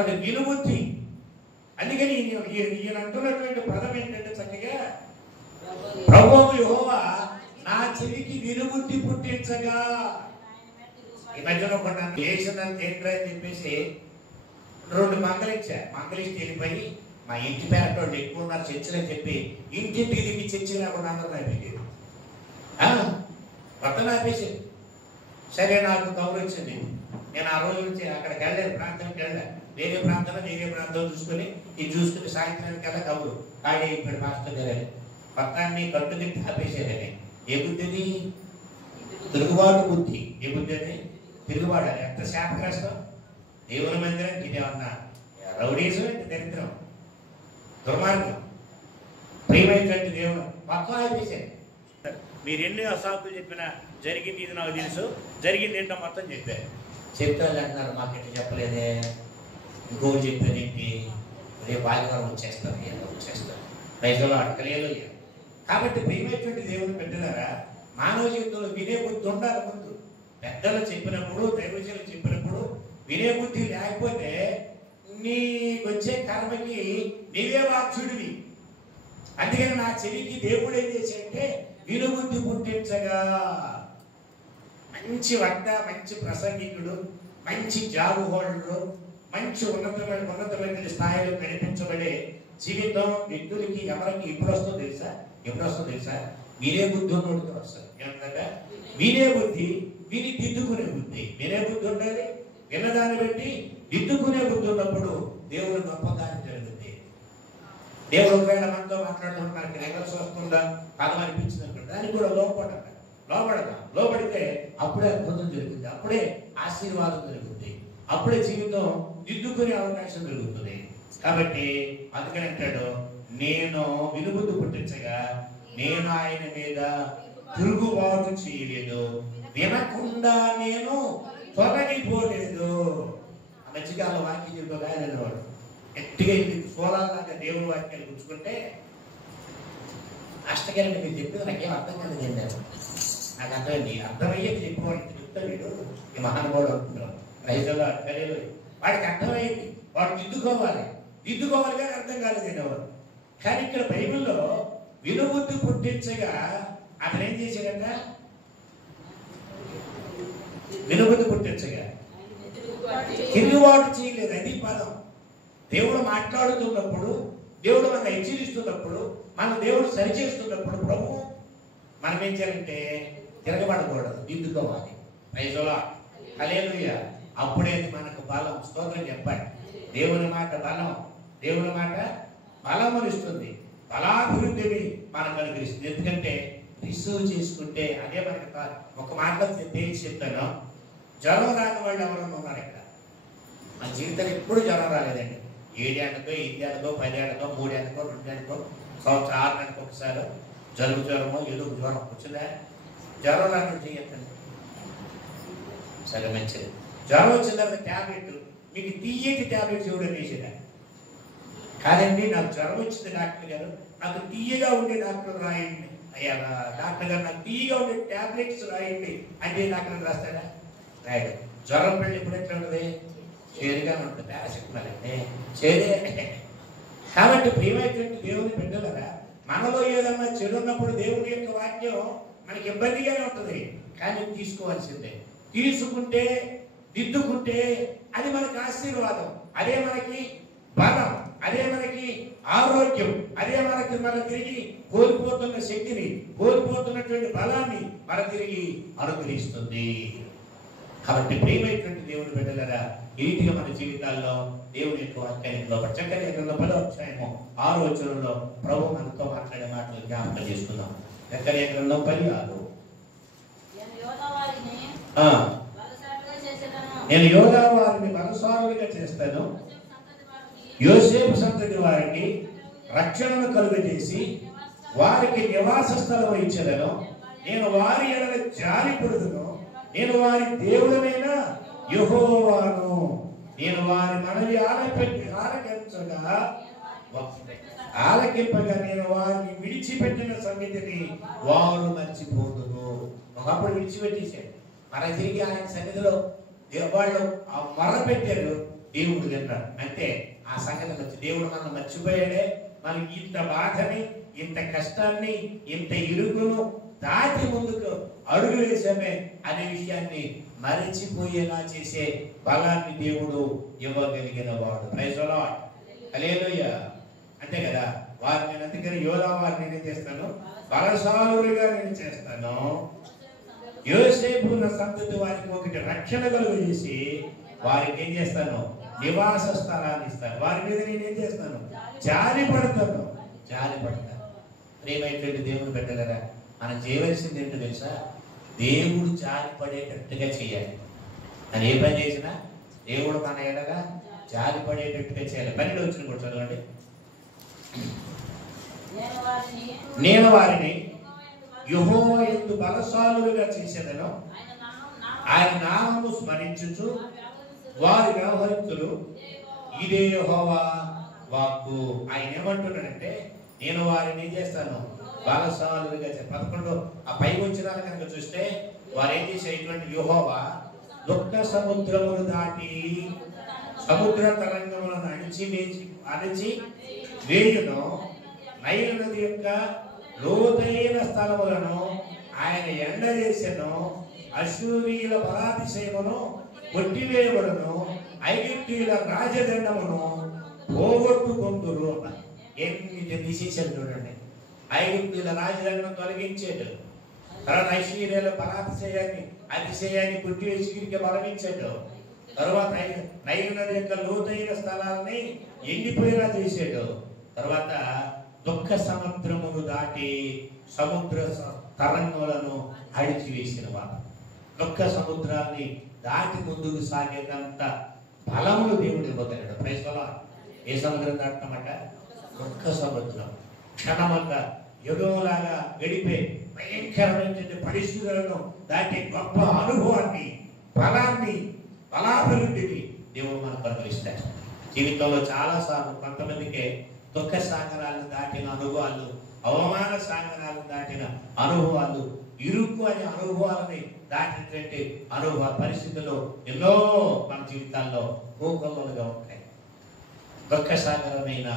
కాబట్టి వినుబుద్ధి. అందుకని ఈయన అంటున్నటువంటి పదం ఏంటంటే చక్కగా ప్రభువు యెహోవా నా చెవికి వినుబుద్ధి పుట్టించగా. ఈ మధ్యలో కొన్ని చేసినంత ఏంట్రా అని చెప్పేసి 2 మంగళ ఇచ్చా. మంగళిస్తే వెళ్ళిపోయి మా ఇంటి పేట వాళ్ళు ఎక్కువ ఉన్నారు చర్చలు అని చెప్పి ఇంటింటికి దిగి చర్చలు లేకుండా అందరూ ఆపేసారు. మొత్తం ఆపేసారు. సరే నాకు కబురు వచ్చింది. నేను ఆ రోజు నుంచి అక్కడికి వెళ్ళలేదు, ప్రాంతానికి వెళ్ళాను. వేరే ప్రాంతం చూసుకొని ఇది చూసుకుని సాయంత్రానికి వెళ్ళా కబురు ఖాళీ అయిపోయాడు మాస్టర్ గారు. పక్కన్ని కట్టుని ఆపేసారని. ఏ బుద్ధిది? తిరుగుబాటు బుద్ధి. ఏ బుద్ధి అని? తిరుగుబాటు. ఎంత శాపగ్రస్తం! దేవుని మందిరానికి ఇదేమన్నా రౌడీజం, ఎంత దరిద్రం, దుర్మార్గం. ప్రియమైనటువంటి దేవుడు మొత్తం ఆపేశారు. మీరు ఎన్ని అసాకులు చెప్పినా జరిగింది ఇది నాకు తెలుసు, జరిగింది ఏంటో మొత్తం చెప్పారు. చెప్తే అంటున్నారు మాకు ఎట్లా చెప్పలేదే, ఇంకోటి చెప్పేది ఏంటి, రేపు ఆదివారం వచ్చేస్తారు, ఏదో వచ్చేస్తారు రైతులు అడగలేదు. కాబట్టి ప్రియమైనటువంటి దేవుని బిడ్డలారా, మానవ జీవితంలో వినే బుద్ధి ఉండాలి. ముందు పెద్దలు చెప్పినప్పుడు, దైవజనులు చెప్పినప్పుడు వినే బుద్ధి లేకపోతే నీకొచ్చే కర్మకి నీవే బాధ్యుడివి. అందుకని నా చెవికి దేవుడు ఏం చేశాడంటే వినుబుద్ధి పుట్టించగా. మంచి వక్త, మంచి ప్రసంగికుడు, మంచి జాబు హోల్డరు, మంచి ఉన్నతమైన స్థాయిలో కనిపించబడే జీవితం వ్యక్తులకి ఎవరికి ఎప్పుడు వస్తుందో తెలుసా? వినే బుద్ధి ఉన్నోడితో వస్తుంది. ఏమంటారా? వినే బుద్ధి, విని దిద్దుకునే బుద్ధి. వినే బుద్ధి ఉండాలి, విన్నదాన్ని బట్టి దిద్దుకునే బుద్ధి ఉన్నప్పుడు దేవుడు గొప్ప కార్యం జరుగుతుంది. దేవుడు ఒకవేళ మనతో మాట్లాడుతున్న మనకి నెగల్స్ వస్తుందా, పదం అనిపించింది అనుకుంటే దానికి కూడా లోపడితే అప్పుడే అద్భుతం జరుగుతుంది, అప్పుడే ఆశీర్వాదం జరుగుతుంది, అప్పుడే జీవితం దిద్దుకునే అవకాశం జరుగుతుంది. కాబట్టి అందుకని అంటాడు, నేను వినుబుద్ధి పుట్టించగా నేను ఆయన మీద తిరుగుబాటు చేయలేదు, వినకుండా నేను తొలగిపోలేదు. ఆ మధ్యకాల వాక్యం చెబుతూ వాడు గట్టిగా సోలాగా దేవుని వాక్యాలు గుర్చుకుంటే అష్టగారంటే మీరు చెప్పేది నాకేం అర్థం కాలేదండి. నాకు అర్థమైంది, అర్థమయ్యేది చెప్పేవాడు చెప్తా వీడు ఈ మహానుభావుడు అనుకుంటున్నాడు. రైతుల్లో అర్థలేదు, వాడికి అర్థమైంది, వాడు దిద్దుకోవాలి కానీ అర్థం కాలేదండి వాడు. కానీ ఇక్కడ బైబిల్లో వినుబుద్ధి పుట్టించగా అతను ఏం చేశాడంట? వినుబుద్ధి పుట్టించగా తిరుగుబాటు చేయలేదు. అది పదం. దేవుడు మాట్లాడుతున్నప్పుడు, దేవుడు మనం హెచ్చరిస్తున్నప్పుడు, మన దేవుడు సరిచేస్తున్నప్పుడు ప్రభు మనం ఏం చేయాలంటే తిరగబడకూడదు, దిద్దుకోవాలి. ప్రైజులా, హల్లెలూయా. అప్పుడే మనకు బలం. స్తోత్రం చెప్పండి. దేవుని మాట బలం, దేవుని మాట బలమునిస్తుంది, బలాభివృద్ధిని మనకు అనుగ్రహిస్తుంది. ఎందుకంటే రిసీవ్ చేసుకుంటే అదే మనకి. ఒక మాటలో తేల్చి చెప్తాను, జ్వరం రాని వాళ్ళు ఎవరన్నా ఉన్నారు ఇక్కడ? మన జీవితంలో ఎప్పుడు జ్వరం రాలేదండి. 7 ఏళ్ళకో 8 ఏళ్ళకో 10 ఏళ్ళకో 3 ఏళ్ళకో 2 ఏళ్ళకో సంవత్సరం 6 నెలలకు ఒకసారి జ్వరమో ఏదో జ్వరం వచ్చిందా? జ్వరం రాని చేయొద్దండి. సరే మంచిది. జ్వరం వచ్చిన తర్వాత ట్యాబ్లెట్, మీకు తీయటి ట్యాబ్లెట్స్ ఇవ్వడం వేసేదా? కాదండి, నాకు జ్వరం వచ్చింది డాక్టర్ గారు, నాకు తీయగా ఉండే డాక్టర్ రాయండి. అయ్యా డాక్టర్ గారు నాకు తీయగా ఉండే ట్యాబ్లెట్స్ రాయండి అంటే డాక్టర్ రాస్తాడా? రాయడు. జ్వరం పెళ్ళి ఎప్పుడు ఎట్లా ఉంటుంది? చేదుగా ఉంటుంది. పారాసిటమాల్ అంటే చేదే. కాబట్టి ప్రియమైనటువంటి దేవుని బిడ్డలారా, మనలో ఏదన్నా చెడు ఉన్నప్పుడు దేవుని యొక్క వాక్యం మనకి ఇబ్బందిగానే ఉంటుంది, కానీ తీసుకోవాల్సిందే. తీసుకుంటే, దిద్దుకుంటే అది మనకి ఆశీర్వాదం, అదే మనకి బలం, అదే మనకి ఆరోగ్యం, అదే మనకి మన తిరిగి కోల్పోతున్న శక్తిని, కోల్పోతున్నటువంటి బలాన్ని మన తిరిగి అనుగ్రహిస్తుంది. కాబట్టి ప్రియమైనటువంటి దేవుని బిడ్డలారా, ఈ రీతిగా మన జీవితాల్లో దేవుని యొక్క వాక్యానికి లోపల చక్కని 10వ అధ్యాయము 6వ వచనంలో ప్రభు మనతో మాట్లాడే మాటలు జ్ఞాపకం చేసుకుందాం. చక్కని 10:6 నేను యోధా వారిని బలశాలుగా చేస్తాను, యోసేపు సంతతి వారికి రక్షణను కలుగజేసి వారికి నివాస స్థలం ఇచ్చేదను, నేను వారి ఎడల జాలిపడుదును, నేను వారి దేవుడనైన యెహోవాను, నేను వారి మనవి ఆలకింపగా నేను వారిని విడిచిపెట్టిన సంగతిని వారు మర్చిపోదును. ఒకప్పుడు విడిచిపెట్టేశాడు, మన తిరిగి ఆయన సన్నిధిలో వాళ్ళు మొర పెట్టారు, దేవుడు విన్నాడు. అంటే ఆ సంగతి వచ్చి దేవుడు మనం మర్చిపోయాడే, మనకి ఇంత బాధని, ఇంత కష్టాన్ని, ఇంత ఇరుకును దాటి ముందుకు అడుగు వేసామే అనే విషయాన్ని మరచిపోయేలా చేసే బలాన్ని దేవుడు ఇవ్వగలిగిన వాడు. ప్రైజ్ ది లార్డ్, హల్లెలూయా. అంతే కదా, వారిని అందుకని యోధా వారిని నేను చేస్తాను, బలశాలులుగా నేను చేస్తాను. యోసేపు సంతతి వారికి ఒకటి రక్షణ కలుగు చేసి వారికి ఏం చేస్తాను, నివాస స్థలాన్ని ఇస్తాను. వారి మీద నేనేం చేస్తాను, జాలి పడతాను. ప్రేమైనటువంటి దేవుని పెట్టగలరా, మనం చేయవలసింది ఏంటో తెలుసా, దేవుడు జాలి పడేటట్టుగా చేయాలి. అని ఏ పని చేసినా దేవుడు మన ఎడగా జాలి పడేటట్టుగా చేయాలి. 12 వచ్చిన కూడా చదవండి. నేను వారిని యెహోవా యందు బలశాలులుగా చేసేదను, ఆయన నామమును స్మరించుచు వారి వ్యవహరించులు, ఇదే యెహోవా వాక్కు. ఆయన ఏమంటున్నాడంటే, నేను వారిని ఏం చేస్తాను, బలశాలులుగా చేస్తాను. 11 ఆ పై వచ్చిన కనుక చూస్తే వారు ఏం చేసేటువంటి, యెహోవా దుఃఖ సముద్రమును దాటి సముద్ర తరంగములను అణిచి వేయును, నైలు నది యొక్క లోతైన స్థలములను ఆయన ఎండజేసెను, అశ్షూరీయుల బలాతిశయమును కొట్టివేయబడును, ఐగుప్తీయుల రాజదండమును పోగొట్టుకొందురు. ఎన్ని తీసేసాడు చూడండి. ఐగుప్తీయుల రాజదండం తొలగించాడు, తర్వాత ఐశ్వర్యాల అతిశయాన్ని కొట్టివేసి బలమించాడు, తర్వాత నైలు నది యొక్క లోతైన స్థలాన్ని ఎండిపోయేలా చేశాడు, తర్వాత దుఃఖ సముద్రమును దాటి సముద్ర తరంగములను అడిచివేసిన వాడు. దుఃఖ సముద్రాన్ని దాటి ముందుకు సాగేటంత బలములు దేవుడు ఇవ్వగలడు. Praise the lord. ఏ సముద్రం దాటనమాట, దుఃఖ సముద్రం. క్షణమంగా యుగంలాగా గడిపే భయంకరమైన పరిస్థితులను దాటి గొప్ప అనుభవాన్ని, బలాన్ని, బలాభివృద్ధిని దేవుడు మనకు అనుగ్రహిస్తాడు. జీవితంలో చాలా సార్లు కొంతమందికి దుఃఖ సాగరాలను దాటిన అనుభవాలు, అవమాన సాగరాలను దాటిన అనుభవాలు, ఇరుకు అనే అనుభవాలని దాటినటువంటి అనుభవ పరిస్థితులు ఎన్నో మన జీవితాల్లో కోకొల్లలుగా ఉంటాయి. దుఃఖ సాగరమైన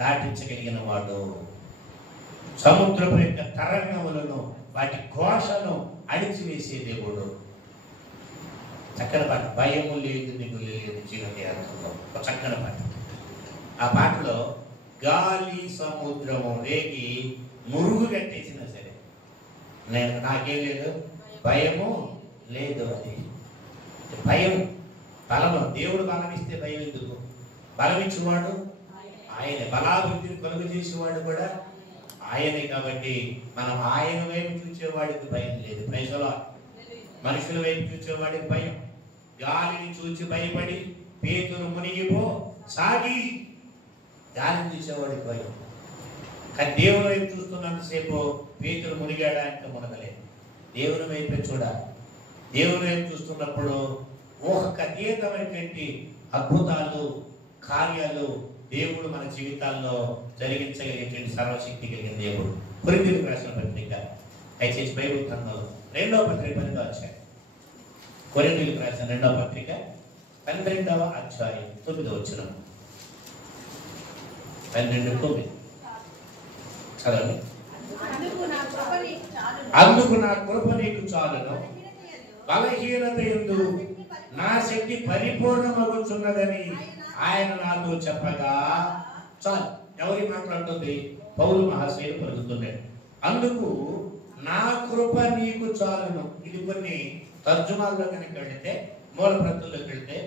దాటించగలిగిన వాడు, సముద్రపు యొక్క తరంగములను, వాటి ఘోషను అణిచివేసే దేవుడు. చక్కని పాట, భయము లేదు నీకు లేదు జీవనే అర్థంలో ఒక చక్కని పాట. ఆ పాటలో గాలి సముద్రము రేగి మురుగు కట్టేసినా సరే నాకేం లేదు, భయము లేదు. అది భయం బలము. దేవుడు బలం ఇస్తే భయం ఎందుకు? బలం ఇచ్చేవాడు ఆయనే, బలాభివృద్ధిని కలుగు చేసేవాడు కూడా ఆయనే. కాబట్టి మనం ఆయన వైపు చూసేవాడికి భయం లేదు. Praise the lord. మనుషుల వైపు చూసేవాడికి భయం. గాలిని చూసి భయపడి పేతురు మునిగిపో సాగి, గాలిని చూసేవాడికి భయం. కానీ దేవుని వైపు చూస్తున్నంతసేపు పేతురు మునిగాడా అంటే మునగలేదు. దేవుని వైపే చూడాలి. దేవుని వైపు చూస్తున్నప్పుడు ఊహకు అతీతమైనటువంటి అద్భుతాలు, కార్యాలు దేవుడు మన జీవితాల్లో జరిగించగలిగేటువంటి సర్వశక్తి కలిగిన దేవుడు. కొరింథీయులకు రాసిన పత్రిక, దయచేసి బైబిల్ గ్రంథంలో 2వ పత్రిక 12వ అధ్యాయం. కొరింథీయులకు రాసిన 2వ పత్రిక 12వ అధ్యాయం 9వ వచనం. 12:9 చదవండి. అందుకు నా కృప నీకు చాలును, బలహీనత యందు నా శక్తి పరిపూర్ణమగుచున్నదని ఆయన నాతో చెప్పగా చాలు. ఎవరి మాట్లాడుతుంది? పౌలు మహాశయుడు పలుకుతున్నాడు. అందుకు నా కృప నీకు చాలును. ఇది కొన్ని తర్జుమాల్లో కనుక వెళితే, మూల ప్రతుల్లోకి వెళితే,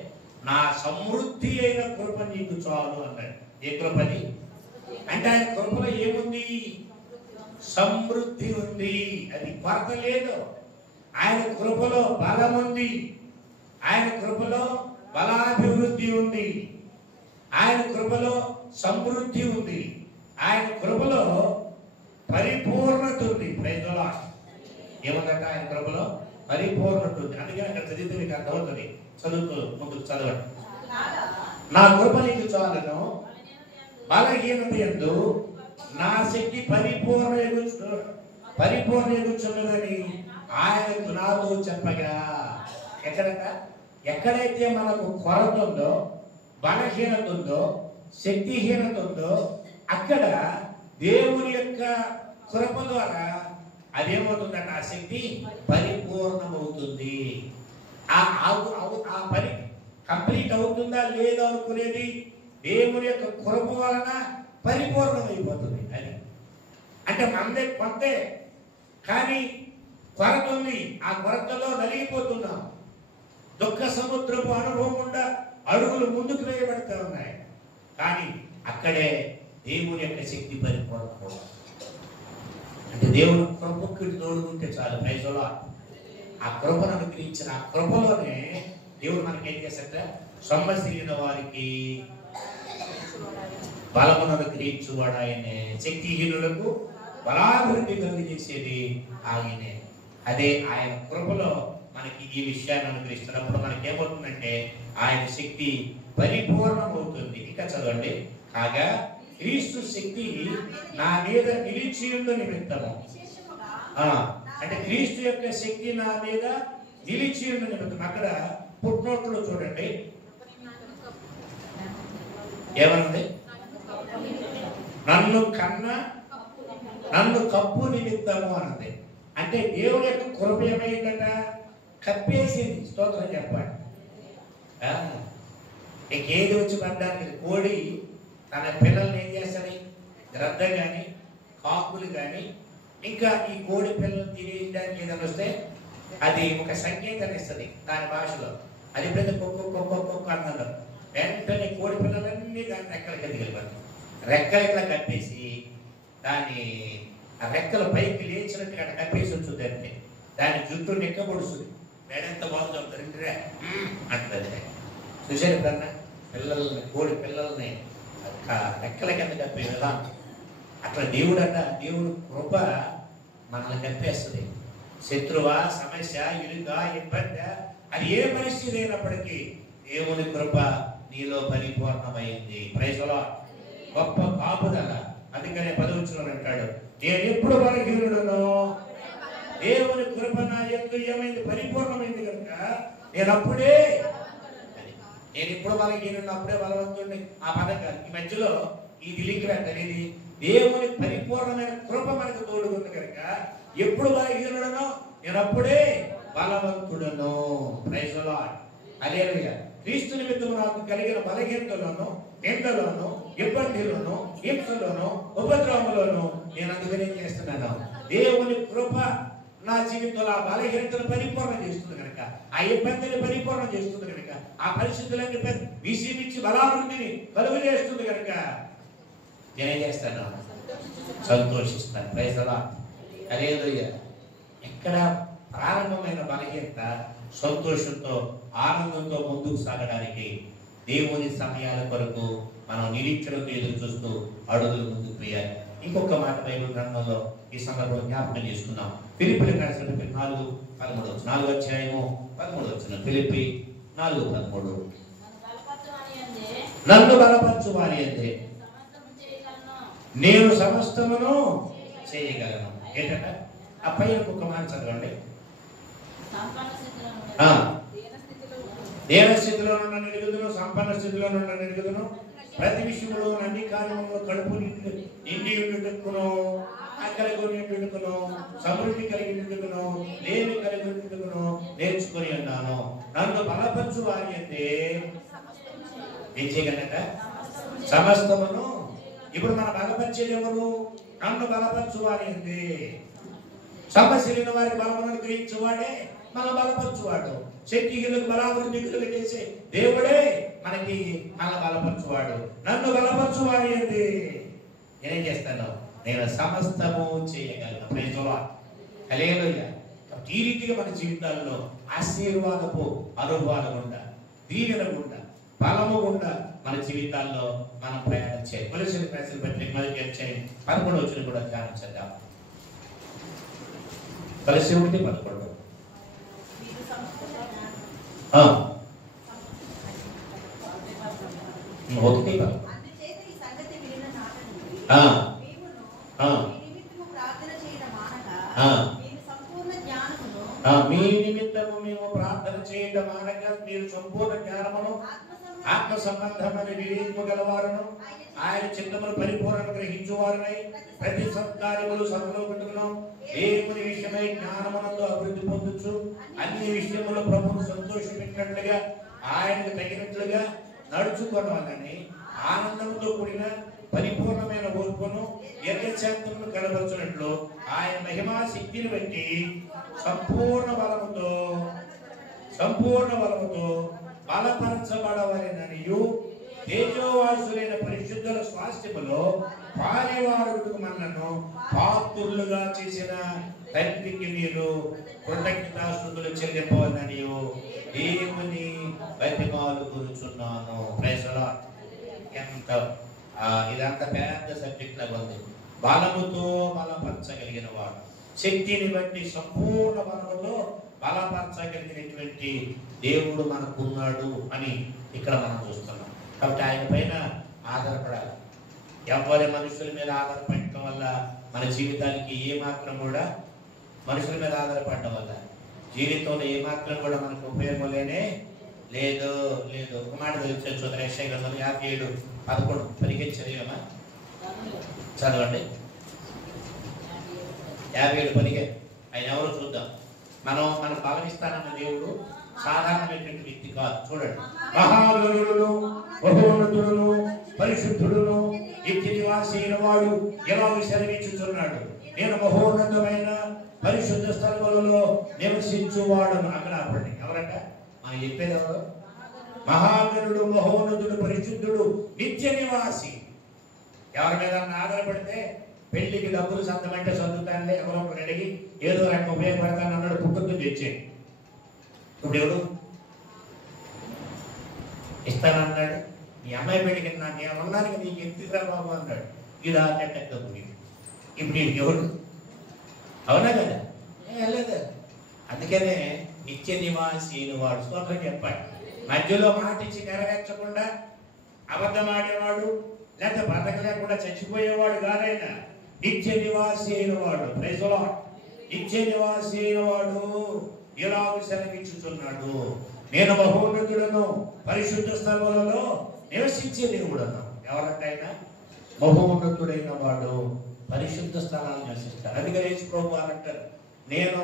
నా సమృద్ధి అయిన కృప నీకు చాలు అన్నాడు. ఏ కృపది అంటే ఆయన కృపలో ఏముంది? సమృద్ధి ఉంది. అది కొరత లేదు. ఆయన కృపలో బలం ఉంది. ఆయన కృపలో బలాభివృద్ధి ఉంది. ఆయన కృపలో సమృద్ధి ఉంది. ఆయన కృపలో పరిపూర్ణత ఉంది. Praise the Lord. ఏమన్నట? ఆయన కృపలో పరిపూర్ణత ఉంది. అందుకని అక్కడ చదివితే మీకు అర్థమవుతుంది. చదువుతూ ముందుకు చదవండి. నా కృప నీకు చాలును, బలహీనత యందు నా శక్తి పరిపూర్ణగుచున్నదని ఆయన నాతో చెప్పగా. ఎక్కడైతే మనకు కొరత ఉందో, బలహీనత ఉందో, శక్తిహీనత ఉందో, అక్కడ దేవుని యొక్క కృప ద్వారా అదేమవుతుందంటే ఆ శక్తి పరిపూర్ణమవుతుంది. ఆ పని కంప్లీట్ అవుతుందా లేదా అనుకునేది దేవుని యొక్క కృప వలన పరిపూర్ణమైపోతుంది. అది అంటే మనదే కొంతే, కానీ కొరత ఉంది. ఆ కొరతలో నలిగిపోతున్నాం. దుఃఖ సముద్రపు అనుభవం గుండా అడుగులు ముందుకు వేయబడతా ఉన్నాయి. కానీ అక్కడే దేవుని యొక్క శక్తి పరిపూర్ణం. అంటే దేవుని కృపకు తోడుకుంటే చాలు. ప్రైజులా ఆ కృపను అనుగ్రహించిన ఆ కృపలోనే దేవుడు మనకి ఏం చేస్తాడ, సొమ్మసిల్లిన వారికి బలమును అనుగ్రహించువాడు ఆయనే, శక్తిహీనులకు బలాభివృద్ధి కలుగజేసేది ఆయనే. అదే ఆయన కృపలో మనకి ఈ విషయాన్ని అనుగ్రహిస్తున్నప్పుడు మనకేమవుతుందంటే ఆయన శక్తి పరిపూర్ణమవుతుంది. ఇంకా చదవండి. కాగా క్రీస్తు శక్తి నా మీద నిలిచియుండు నిమిత్తము, అంటే క్రీస్తు యొక్క శక్తి నా మీద నిలిచియుండు నిమిత్తం. అక్కడ పుట్టినోట్లో చూడండి ఏమన్నది, నన్ను కప్పు నిమిత్తము అన్నది. అంటే దేవుని యొక్క కృప ఏమైందట, కప్పేసింది. స్తోత్రం చెప్పండి. ఇంకేది వచ్చి పడ్డానికి, కోడి తన పిల్లల్ని ఏం చేస్తుంది, గ్రద్ద కానీ కాకులు కానీ ఇంకా ఈ కోడి పిల్లలు తినేయడానికి ఏదైనా వస్తే అది ఒక సంకేతాన్ని ఇస్తుంది దాని భాషలో. అది పెద్ద కుక్క అన్నారు. వెంటనే కోడి పిల్లలన్నీ దాని రెక్కలకి ఎదిగిపోతాయి. రెక్కలు ఇట్లా కప్పేసి దాని ఆ రెక్కల పైకి లేచినట్టుగా కప్పేసి వచ్చుద్ది. అంటే దాని జుట్టు నెక్క పొడుస్తుంది. మేడంత బాగుంటుంది అంటుంది. చూసారు ఎప్పుడన్నా పిల్లల్ని, కోడి పిల్లల్ని రెక్కల కింద కప్పే విధానం. అట్లా దేవుడు దేవుడు కృప మనల్ని కప్పేస్తుంది. శత్రువా, సమస్య, ఇరుగా, ఇబ్బంది, అది ఏ పరిస్థితి అయినప్పటికీ దేవుని కృప నీలో పరిపూర్ణమైంది. Praise the lord. గొప్ప కాపుదల. అందుకనే 10వ వచనంలో అంటాడు, నేను ఎప్పుడు బలహీనుడనో దేవుని కృప నా యందు ఏమైంది, పరిపూర్ణమైంది కనుక నేను ఇప్పుడు బలహీనుడు, అప్పుడే బలవంతుడిని. ఆ పదం కాదు. ఈ మధ్యలో ఇది లింక్ అనేది దేవుని పరిపూర్ణమైన కృప మనకు తోడుకుంది కనుక ఎప్పుడు బలహీనుడనో నేను అప్పుడే బలవంతుడను. Praise the Lord. హల్లెలూయా. క్రీస్తు నిమిత్తము నాకు కలిగిన బలహీనతలోను, నిందలోను, ఇబ్బందిలోను, హింసలోను, ఉపద్రవములోను నేను అందుకనే చేస్తున్నాను. దేవుని కృప నా జీవితంలో ఆ బలహీనతను పరిపూర్ణం చేస్తుంది కనుక, ఆ ఇబ్బందిని పరిపూర్ణం చేస్తుంది కనుక, ఆ పరిస్థితులన్నీ విసిమిచ్చి బలాభివృద్ధిని కలుగు చేస్తుంది కనుక నేనేం చేస్తాను, సంతోషిస్తాను. Praise the Lord. హల్లెలూయా. ఎక్కడ ప్రారంభమైన బలహీనత సంతోషంతో, ఆనందంతో ముందుకు సాగడానికి దేవుని సమయాల కొరకు మనం నిరీక్షణతో ఎదురు చూస్తూ అడుగులు ముందుకు వేయాలి. ఇంకొక మాట బైబిల్ గ్రంథంలో ఈ సందర్భంలో జ్ఞాపకం చేసుకున్నాం. ఫిలిప్పీయులకు రాసిన 4:13, 4వ అధ్యాయము 13వ వచనం. ఫిలిప్పీ 4:13. నన్ను బలపరచు వారి యందే నేను సమస్తమును చేయగలను. ఏంటంటే ఆ పైన ఒక మాట చదవండి. దేన స్థితిలో నుండి నిలుగుదును, సంపన్న స్థితిలో నుండి నిలుగుదును, ప్రతి విషయంలో అన్ని కార్యములలో కడుపు నిండి ఉండుటకును, ఆకలి కొని ఉండుటకును, సమృద్ధి కలిగి ఉండుటకును, లేమి కలిగి ఉండుటకును నేర్చుకొని ఉన్నాను. నన్ను బలపరచు వారి అంటే ఏం చేయగలట, సమస్తమును. ఇప్పుడు మన బలపరిచేది ఎవరు? నన్ను బలపరచు వారి అంటే సమస్యలైన వారికి బలమును అనుగ్రహించువాడే మన బలపరచువాడు. శక్తిహీనులకు బలాభివృద్ధి చేసే దేవుడే మనకి మన బలపరచువాడు. నన్ను బలపరచువాడి అంటే నేనేం చేస్తాను, నేను సమస్తము చేయగలను. Praise the Lord. హల్లెలూయా. ఈ రీతిగా మన జీవితాల్లో ఆశీర్వాదపు అనుభవాలు గుండా, దీవెన గుండా, బలము గుండా మన జీవితాల్లో మనం ప్రయాణం చేయాలి. కొలొస్సీయులకు రాసిన పత్రిక 1:11 వచ్చిన కూడా ధ్యానించేద్దాం. కొలొస్సీ 1:11. మీ నిమిత్తము మేము ప్రార్థన చేయడం మానక మీరు సంపూర్ణ జ్ఞానమును ఆత్మ సంబంధమైన వివేకము గలవారును ఆయన చిత్తమును పరిపూర్ణ గ్రహించువారునై ప్రతి సత్కార్యములు సమలోపెట్టుకును దేవుని విషయమై జ్ఞానమునందు అభివృద్ధి పొందుచు అన్ని విషయములు ప్రభువును సంతోషపెట్టినట్లుగా ఆయనకు తగినట్లుగా నడుచుకోవాలని ఆనందంతో కూడిన పరిపూర్ణమైన ఓర్పును దీర్ఘశాంతమును కనబరుచున్నట్లు ఆయన మహిమా శక్తిని బట్టి సంపూర్ణ బలముతో బలపరచబడవలెననియు తేజోవాసులైన పరిశుద్ధుల స్వాస్థ్యములో పాలివాడుటకు మనలను పాత్రులుగా చేసిన తండ్రికి మీరు కృతజ్ఞతాస్తుతులు చెల్లింపవలననియు దేవుని బతిమాలుకొనుచున్నాను. Praise the lord. ఎంత ఇదంతా పెద్ద సబ్జెక్ట్ లాగా ఉంది. బలముతో బలపరచగలిగిన వాడు, శక్తిని బట్టి సంపూర్ణ బలముతో బలపరచగలిగినటువంటి దేవుడు మనకున్నాడు అని ఇక్కడ మనం చూస్తున్నాం. కాబట్టి ఆయన పైన ఆధారపడాలి. ఎవరి మనుషుల మీద ఆధారపడటం వల్ల మన జీవితానికి ఏమాత్రం కూడా, మనుషుల మీద ఆధారపడటం వల్ల జీవితంలో ఏమాత్రం కూడా మనకు ఉపయోగం లేదు. ఒక మాట తెలిసి చూద్దాం. యెషయా గ్రంథం 57:11 పరిగెచ్చరియమా చదవండి. 57:15. ఆయన ఎవరో చూద్దాం. మనం భావిస్తానన్న దేవుడు సాధారణమైనటువంటి వ్యక్తి కాదు. చూడండి, మహాగణుడును మహోన్నతుడును పరిశుద్ధుడును నిత్య నివాసి అయిన వాడు ఎలా సెలవించుచున్నాడు. నేను మహోన్నతమైన పరిశుద్ధ స్థలములలో నివసించువాడును. అక్కడ ఆపండి. ఎవరంట మనం చెప్పేది? ఎవరు? మహాగణుడు, మహోన్నతుడు, పరిశుద్ధుడు, నిత్య నివాసి. ఎవరి మీద ఆధారపడితే పెళ్లికి డబ్బులు సొంతమంటే సొంతానులే, ఎవరో ఒకరు అడిగి ఏదో రకం ఉపయోగపడతాను అన్నాడు, పుట్టుకు తెచ్చేది. ఇప్పుడు ఎవడు ఇస్తానన్నాడు? నీ అమ్మాయి పెళ్లికి నేను ఉన్నానికి నీకు ఎందుకురా బాబు అన్నాడు. ఇది ఆటెట్టకపోయి ఇప్పుడు ఎవడు? అవునా కదా? వెళ్ళదు. అందుకనే నిత్య నివాసి వాడు స్తోత్రం చెప్పాడు. మధ్యలో మాట ఇచ్చి నెరవేర్చకుండా అబద్ధమాడేవాడు, లేకపోతే బ్రతకలేకుండా చచ్చిపోయేవాడు కాదైనా నిత్య నివాసి అయిన వాడు. Praise the lord. నిత్య నివాసి అయిన వాడు ఇలాగ సెలవించుచున్నాడు, నేను మహోన్నతుడను, పరిశుద్ధ స్థలములలో నివసించే దేవుడను. ఎవరంటే ఆయన మహోన్నతుడైన వాడు పరిశుద్ధ స్థలాలు నివసిస్తాడు. అందుకని యేసు ప్రభువు అంటారు, నేను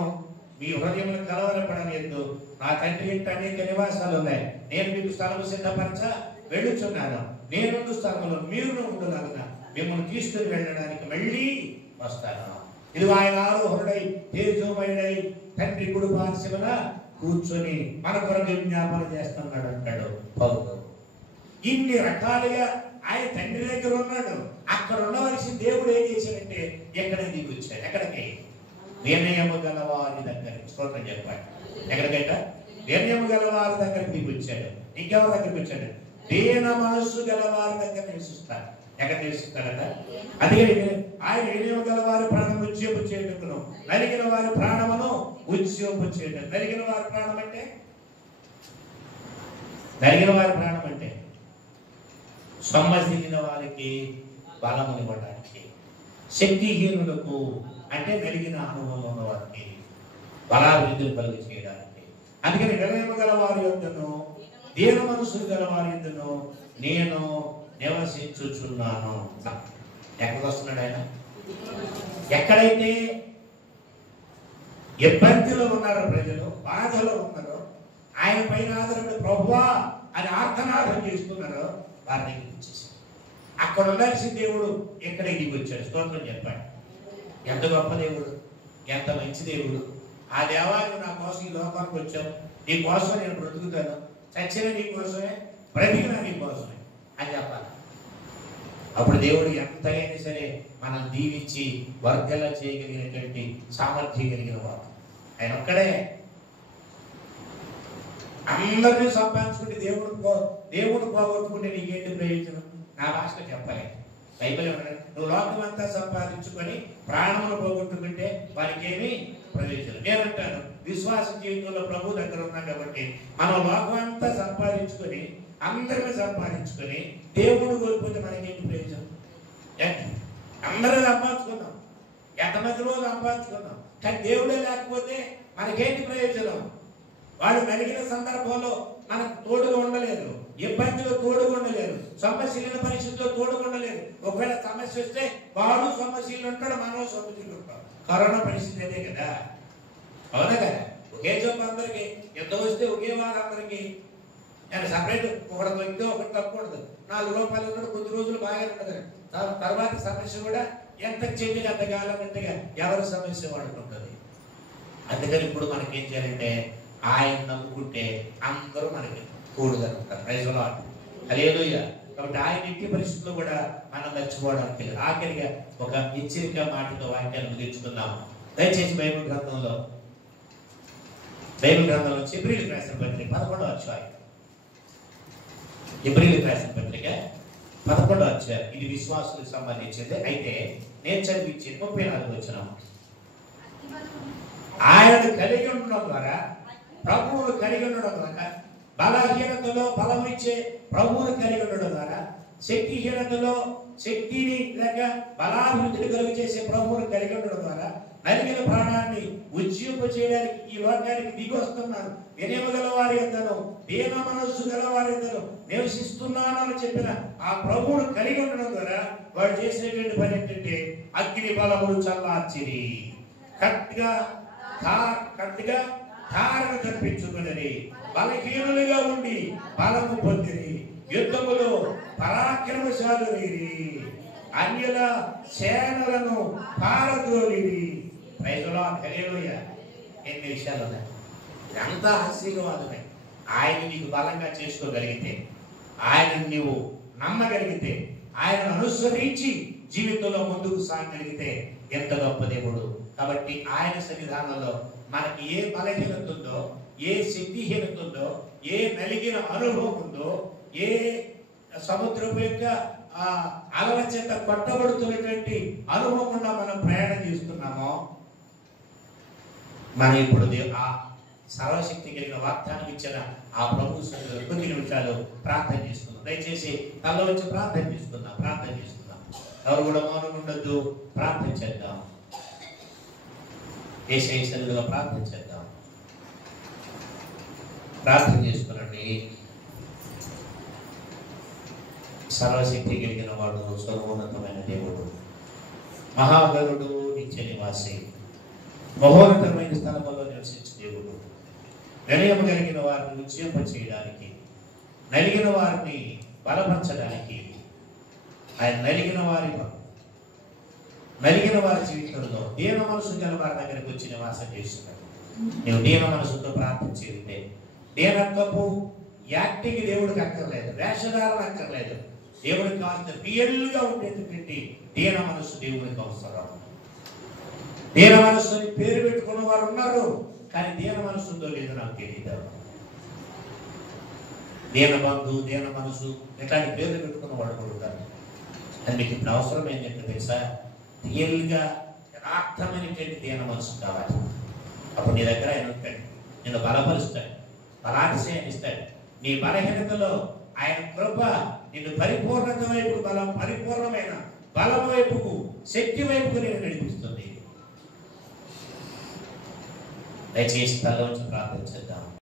మీ హృదయములను కలవరపడలేదు, నా తండ్రి ఇంట అనేక నివాసాలు ఉన్నాయి, నేను మీకు స్థలము సిద్ధపరచ వెళ్ళుచున్నాను, నేనుండు స్థలంలో మీరు ఉండులాగున మిమ్మల్ని తీసుకుని వెళ్ళడానికి మళ్ళీ వస్తాను. ఇది ఆయన ఆరోహణుడై తేజోమయుడై తండ్రి కుడి పార్శ్వన కూర్చొని మన కొరకు జ్ఞాపన చేస్తున్నాడు అంటాడు పౌలు. ఇన్ని రకాలుగా ఆయన తండ్రి దగ్గర ఉన్నాడు. అక్కడ ఉండవలసిన దేవుడు ఏం చేశాడంటే ఎక్కడికి దిగి వచ్చాడు. ఎక్కడికి? వినయము గల వారి దగ్గరికి. స్తోత్రం చెప్పాడు. ఎక్కడికైతే వినయము గల వారి దగ్గరికి దిగి వచ్చాడు. ఇంకెవరి దగ్గరికి వచ్చాడు? దీన మనస్సు గల వారి దగ్గర నివసిస్తాడు. ఎక్కడ నివసిస్తాడట? అందుకని ఆయన వినయము గల వారి ప్రాణం ఉద్యోగం చేయటకును, నలిగిన వారి ప్రాణమును ఉద్యోగం చేయటం. నలిగిన వారి ప్రాణం అంటే సొమ్మసిగిన వారికి బలమునివ్వడానికి, శక్తిహీనులకు అంటే నలిగిన అనుభవం ఉన్న వారికి బలాభివృద్ధిని కలుగు చేయడానికి. అందుకని వినయము గల వారి యొద్దను, దీన మనస్సు గల వారి యొద్దను నేను నివసించుచున్నాను. ఎక్కడికి వస్తున్నాడు ఆయన? ఎక్కడైతే ఇబ్బందిలో ఉన్నారో ప్రజలు, బాధలో ఉన్నారో, ఆయన పైన ఆధారపడి ప్రభువా అని ఆర్తనాదం చేస్తున్నారో వారి దగ్గరికి వచ్చేసి అక్కడ ఉండాల్సిన దేవుడు ఎక్కడ దిగి వచ్చాడు. స్తోత్రం చెప్పాడు. ఎంత గొప్ప దేవుడు, ఎంత మంచి దేవుడు. ఆ దేవాలయం నా కోసం ఈ లోకానికి వచ్చావు, నీ కోసం నేను బ్రతుకుతాను, చచ్చిన నీ కోసమే, బ్రతికిన నీ కోసమే అని చెప్పాలి. అప్పుడు దేవుడు ఎంతైనా సరే మనం దీవించి వర్గలా చేయగలిగినటువంటి సామర్థ్యం కలిగిన వాడు ఆయన ఒక్కడే. అందరినీ సంపాదించుకుంటే దేవుడు పోగొట్టుకుంటే నీకేంటి ప్రయోజనం? నా భాషలో చెప్పాలి. బైబిల్ నువ్వు లోకం అంతా సంపాదించుకొని ప్రాణములు పోగొట్టుకుంటే వారికి ఏమి ప్రయోజనం? నేనంటాను, విశ్వాస జీవితంలో ప్రభు దగ్గర ఉన్నాం కాబట్టి మనం లోకం అంతా సంపాదించుకొని, అందరినీ సంపాదించుకొని దేవుడు కోల్పోతే మనకేంటి ప్రయోజనం? అందరూ సంపాదించుకున్నాం, ఎంతమందిలో సంపాదించుకున్నాం, కానీ దేవుడే లేకపోతే మనకేంటి ప్రయోజనం? వాడు నలిగిన సందర్భంలో మనకు తోడుగా ఉండలేదు, ఇబ్బందులు తోడుగా ఉండలేదు, సమస్యలైన పరిస్థితుల్లో తోడుగా ఉండలేదు. ఒకవేళ సమస్య వస్తే వాడు సమస్యలు ఉంటాడు, మనం సమస్యలు ఉంటాం. కరోనా పరిస్థితి అదే కదా, అవునా కదా? ఒకే జబ్బు అందరికి, ఎంత వస్తే ఒకే వారు అందరికి. నేను సపరేట్ ఒకటి తగ్గితే ఒకటి తప్పకూడదు. 4 రూపాయలు ఉన్నాడు, కొద్ది రోజులు బాగా ఉండదు, తర్వాత సమస్య కూడా ఎంత చెందికి అంత కాలమంటగా ఎవరి సమస్య వాడుకుంటుంది. అందుకని ఇప్పుడు మనకి ఏం చేయాలంటే ఆయన నమ్ముకుంటే అందరూ మనకి తోడుగా ఉంటారు. ప్రైజ్ ది లార్డ్, హల్లెలూయా. కాబట్టి ఆయన ఇంటి పరిస్థితుల్లో కూడా మనం మర్చిపోవడానికి లేదు. ఆఖరిగా ఒక హెచ్చరిక మాటతో వాక్యాన్ని ముగించుకుందాం. దయచేసి బైబిల్ గ్రంథంలో హెబ్రీయులకు రాసిన పత్రిక 11వ అధ్యాయం, హెబ్రీయులకు రాసిన పత్రిక 11వ అధ్యాయం. ఇది విశ్వాసులకు సంబంధించింది. అయితే నేను చదివించేది 34వ వచనం. ఆయనను కలిగి ఉండడం ద్వారా, ప్రభువును కలిగి ఉండడం ద్వారా, బలహీనతలో బలం ఇచ్చే ప్రభువును కలిగి ఉండడం ద్వారా, శక్తిహీనతలో శక్తిని లేక బలాభివృద్ధిని కలుగు చేసే ప్రభువును కలిగి ఉండడం ద్వారా నలిగిన ప్రాణాన్ని ఉజ్జింప చేయడానికి ఈ లోకానికి దిగి వస్తున్నాను. వినయమగల వారి యొద్దను దీన మనస్సు గల వారి యొద్దను నివసిస్తున్నాను అని చెప్పిన ఆ ప్రభువును కలిగి ఉండడం ద్వారా వాడు చేసేటువంటి పని ఏంటంటే అగ్ని బలములు చల్లార్చిరి, కత్తిగా ధారణ కల్పించుకున్నది, బలహీనులుగా ఉండి బలము పొందిరి, యుద్ధములో పరాక్రమశాలురైరి, అన్యుల సేనలను పారద్రోలిరి. ప్రైజ్ ది లార్డ్, హల్లెలూయా. ఎన్ని విషయాలు ఉన్నాయి, ఇదంతా ఆశీర్వాదమే. ఆయన నీకు బలంగా చేసుకోగలిగితే, ఆయన నీవు నమ్మగలిగితే, ఆయనను అనుసరించి జీవితంలో ముందుకు సాగగలిగితే ఎంత గొప్ప దేవుడు. కాబట్టి ఆయన సన్నిధానంలో మనకి ఏ బలహీనత ఉందో, ఏ శక్తిహీనత ఉందో, ఏ నలిగిన అనుభవం ఉందో, ఏ సముద్రపు యొక్క అలల చేత కొట్టబడుతున్నటువంటి అనుభవం గుండా మనం ప్రయాణం చేస్తున్నామో, మనం ఇప్పుడు ఆ సర్వశక్తి కలిగిన వాగ్దానం ఇచ్చిన ఆ ప్రభు సన్నిధిలో కొన్ని నిమిషాలు ప్రార్థన చేసుకుందాం. దయచేసి తల వచ్చి ప్రార్థన చేసుకుందాం. ఎవరు కూడా మౌనం ఉండొద్దు, ప్రార్థన చేద్దాం. యేసయ్య సన్నిధిలో ప్రార్థన చేద్దాం. ప్రార్థన చేసుకునండి. సర్వశక్తి కలిగిన వాడు, సర్వోన్నతమైన దేవుడు, మహాగరుడు, నిత్య నివాసి, మహోన్నతమైన స్థలంలో నివసించే దేవుడు, వినయము కలిగిన వారిని ఉజ్జింప చేయడానికి, నలిగిన వారిని బలపరచడానికి, ఆయన నలిగిన వారి జీవితంలో దీన మనసు గల వారి దగ్గరికి వచ్చి నివాసం చేస్తున్నాడు. నువ్వు దీన మనసుతో ప్రార్థన చేస్తే, దీనత్వపు యాక్టింగ్ దేవుడికి అక్కర్లేదు, వేషధారణ అక్కర్లేదు. దేవుడికి కావాల్సిన రియల్గా ఉండేటువంటి దీన మనసు దేవుడికి అవసరం. దీన మనసు అని పేరు పెట్టుకున్న వారు ఉన్నారు, కానీ దీన మనసు ఉందో లేదో నాకు తెలియదు. దీన బంధు, దీన మనసు ఇట్లాంటి పేర్లు పెట్టుకున్న వాడు కొడుతారు. అది మీకు ఇప్పుడు అవసరం ఏంటంటే తెలుసా, రియల్గా యథార్థమైనటువంటి దీన మనసు కావాలి. అప్పుడు నీ దగ్గర ఆయన ఉంటాడు, నిన్ను బలపరుస్తాడు, బలాతిశయాన్ని ఇస్తాడు. నీ బలహీనతలో ఆయన కృప నిన్ను పరిపూర్ణత వైపు, పరిపూర్ణమైన బలం వైపుకు, శక్తి వైపుకు నేను నడిపిస్తుంది. దయచేసి తల వచ్చి ప్రార్థన చేద్దాం.